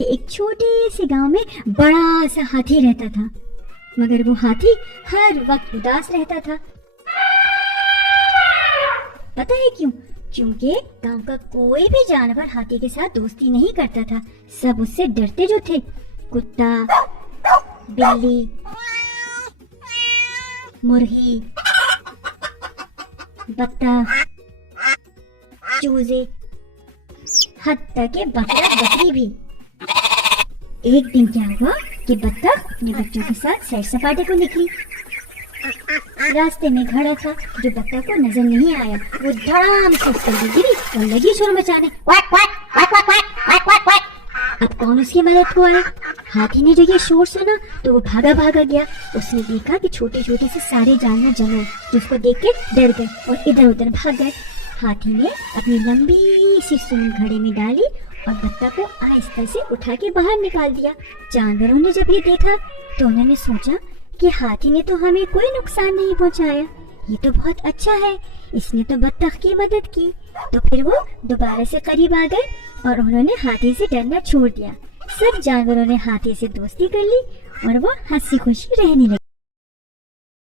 ایک چھوٹے سے گاؤں میں بڑا سا ہاتھی رہتا تھا، مگر وہ ہاتھی ہر وقت اداس رہتا تھا۔ پتہ ہے کیوں؟ کیونکہ گاؤں کا کوئی بھی جانور ہاتھی کے ساتھ دوستی نہیں کرتا تھا، سب اس سے ڈرتے جو تھے۔ کتا، بلی، مرغی، بطخ، چوزے، حتیٰ کہ بکرا بکری بھی۔ ایک دن کیا ہوا کہ بطخ اپنے بچوں کے ساتھ سیر سپاٹے کو نکلی۔ راستے میں گھڑا تھا جو بطخ کو نظر نہیں آیا، وہ دھڑام سے اس پر گری اور لگی شور مچانے۔ اب کون اس کی مدد کو آیا؟ ہاتھی نے جو یہ شور سنا تو وہ بھاگا گیا۔ اس نے دیکھا کہ چھوٹے چھوٹے سے سارے جانور جمع ہیں، جس کو دیکھ کے ڈر گئے اور ادھر ادھر بھاگ گئے۔ ہاتھی نے اپنی لمبی سی سونڈ گھڑے میں ڈالی اور بطخ کو آہستہ سے اٹھا کے باہر نکال دیا۔ جانوروں نے جب یہ دیکھا تو انہوں نے سوچا کہ ہاتھی نے تو ہمیں کوئی نقصان نہیں پہنچایا، یہ تو بہت اچھا ہے، اس نے تو بطخ کی مدد کی۔ تو پھر وہ دوبارہ سے قریب آ گئے اور انہوں نے ہاتھی سے ڈرنا چھوڑ دیا۔ سب جانوروں نے ہاتھی سے دوستی کر لی اور وہ ہنسی خوشی رہنے لگے۔